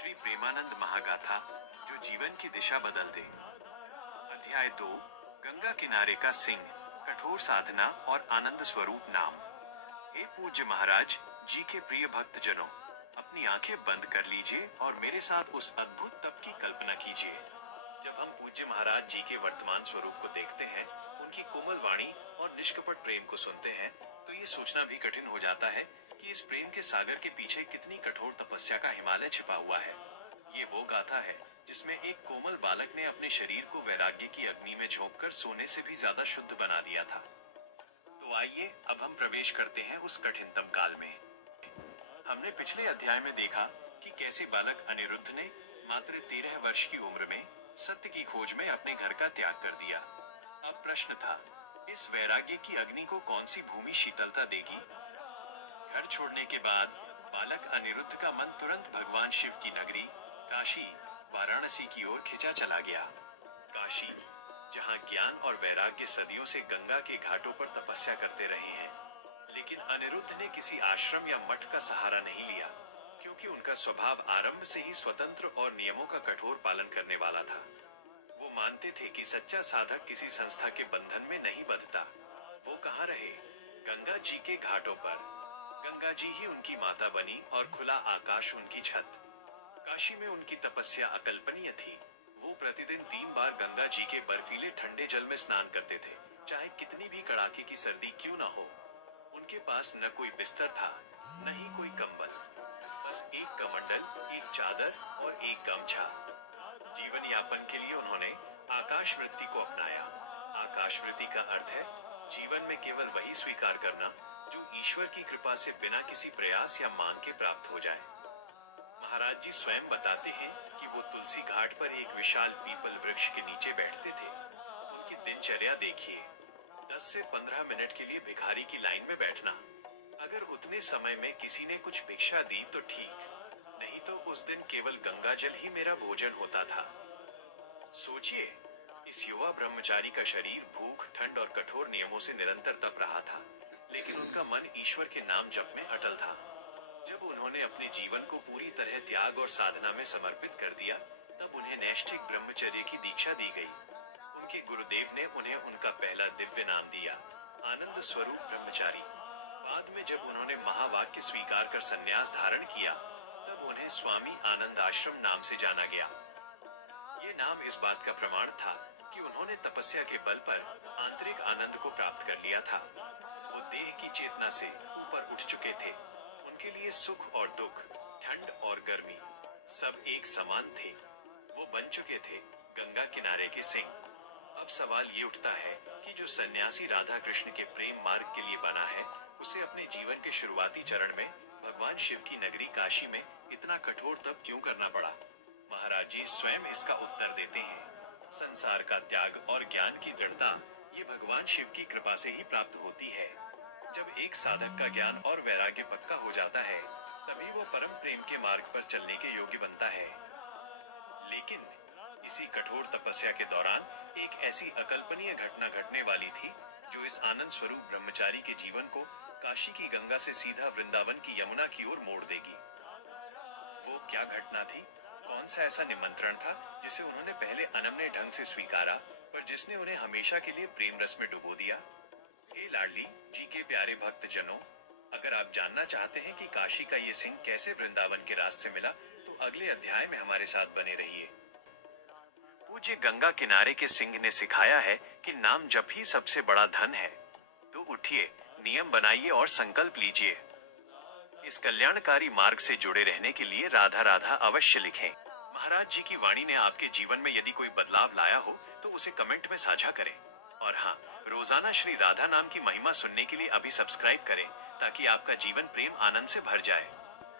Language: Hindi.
श्री प्रेमानंद महागाथा जो जीवन की दिशा बदल दे। अध्याय 2, गंगा किनारे का सिंह, कठोर साधना और आनंद स्वरूप नाम। हे पूज्य महाराज जी के प्रिय भक्तजनों, अपनी आंखें बंद कर लीजिए और मेरे साथ उस अद्भुत तप की कल्पना कीजिए। जब हम पूज्य महाराज जी के वर्तमान स्वरूप को देखते हैं, उनकी कोमल वाणी और निष्कपट प्रेम को सुनते हैं, तो ये सोचना भी कठिन हो जाता है कि इस प्रेम के सागर के पीछे कितनी कठोर तपस्या का हिमालय छिपा हुआ है। ये वो गाथा है जिसमें एक कोमल बालक ने अपने शरीर को वैराग्य की अग्नि में झोंककर सोने से भी ज्यादा शुद्ध बना दिया था। तो आइए अब हम प्रवेश करते हैं उस कठिनतम काल में। हमने पिछले अध्याय में देखा कि कैसे बालक अनिरुद्ध ने मात्र 13 वर्ष की उम्र में सत्य की खोज में अपने घर का त्याग कर दिया। अब प्रश्न था, इस वैराग्य की अग्नि को कौन सी भूमि शीतलता देगी? घर छोड़ने के बाद बालक अनिरुद्ध का मन तुरंत भगवान शिव की नगरी काशी, वाराणसी की ओर खिंचा चला गया। काशी, जहां ज्ञान और वैराग्य सदियों से गंगा के घाटों पर तपस्या करते रहे हैं, लेकिन अनिरुद्ध ने किसी आश्रम या मठ का सहारा नहीं लिया, क्योंकि उनका स्वभाव आरंभ से ही स्वतंत्र और नियमों का कठोर पालन करने वाला था। वो मानते थे कि सच्चा साधक किसी संस्था के बंधन में नहीं बंधता। वो कहाँ रहे? गंगा जी के घाटों पर। गंगा जी ही उनकी माता बनी और खुला आकाश उनकी छत। काशी में उनकी तपस्या अकल्पनीय थी। वो प्रतिदिन 3 बार गंगा जी के बर्फीले ठंडे जल में स्नान करते थे, चाहे कितनी भी कड़ाके की सर्दी क्यों न हो। उनके पास न कोई बिस्तर था, न ही कोई कंबल, बस एक कमंडल, एक चादर और एक गमछा। जीवन यापन के लिए उन्होंने आकाश वृत्ति को अपनाया। आकाश वृत्ति का अर्थ है जीवन में केवल वही स्वीकार करना जो ईश्वर की कृपा से बिना किसी प्रयास या मांग के प्राप्त हो जाए। महाराज जी स्वयं बताते हैं कि वो तुलसी घाट पर एक विशाल पीपल वृक्ष के नीचे बैठते थे। उनकी दिनचर्या देखिए, 10 से 15 मिनट के लिए भिखारी की लाइन में बैठना। अगर उतने समय में किसी ने कुछ भिक्षा दी तो ठीक, नहीं तो उस दिन केवल गंगा जल ही मेरा भोजन होता था। सोचिए, इस युवा ब्रह्मचारी का शरीर भूख, ठंड और कठोर नियमों से निरंतर तप रहा था, लेकिन उनका मन ईश्वर के नाम जप में अटल था। जब उन्होंने अपने जीवन को पूरी तरह त्याग और साधना में समर्पित कर दिया, तब उन्हें नैष्ठिक ब्रह्मचर्य की दीक्षा दी गई। उनके गुरुदेव ने उन्हें उनका पहला दिव्य नाम दिया, आनंद स्वरूप ब्रह्मचारी। बाद में जब उन्होंने महावाक्य स्वीकार कर संन्यास धारण किया, तब उन्हें स्वामी आनंद आश्रम नाम से जाना गया। ये नाम इस बात का प्रमाण था कि उन्होंने तपस्या के बल पर आंतरिक आनंद को प्राप्त कर लिया था। वो देह की चेतना से ऊपर उठ चुके थे। उनके लिए सुख और दुख, ठंड और गर्मी सब एक समान थे। वो बन चुके थे गंगा किनारे के सिंह। अब सवाल ये उठता है कि जो सन्यासी राधा कृष्ण के प्रेम मार्ग के लिए बना है, उसे अपने जीवन के शुरुआती चरण में भगवान शिव की नगरी काशी में इतना कठोर तप क्यों करना पड़ा? महाराज जी स्वयं इसका उत्तर देते हैं। संसार का त्याग और ज्ञान की दृढ़ता ये भगवान शिव की कृपा से ही प्राप्त होती है। जब एक साधक का ज्ञान और वैराग्य पक्का हो जाता है, तभी वो परम प्रेम के मार्ग पर चलने के योग्य बनता है। लेकिन इसी कठोर तपस्या के दौरान एक ऐसी अकल्पनीय घटना घटने वाली थी जो इस आनंद स्वरूप ब्रह्मचारी के जीवन को काशी की गंगा से सीधा वृंदावन की यमुना की ओर मोड़ देगी। वो क्या घटना थी? कौन सा ऐसा निमंत्रण था जिसे उन्होंने पहले अनमने ढंग से स्वीकारा, पर जिसने उन्हें हमेशा के लिए प्रेम रस में डुबो दिया? हे लाडली जी के प्यारे भक्त जनों, अगर आप जानना चाहते हैं कि काशी का ये सिंह कैसे वृंदावन के रास से मिला, तो अगले अध्याय में हमारे साथ बने रहिए। पूज्य गंगा किनारे के सिंह ने सिखाया है कि नाम जप ही सबसे बड़ा धन है। तो उठिए, नियम बनाइए और संकल्प लीजिए। इस कल्याणकारी मार्ग से जुड़े रहने के लिए राधा राधा अवश्य लिखें। महाराज जी की वाणी ने आपके जीवन में यदि कोई बदलाव लाया हो तो उसे कमेंट में साझा करें। और हाँ, रोजाना श्री राधा नाम की महिमा सुनने के लिए अभी सब्सक्राइब करें, ताकि आपका जीवन प्रेम आनंद से भर जाए।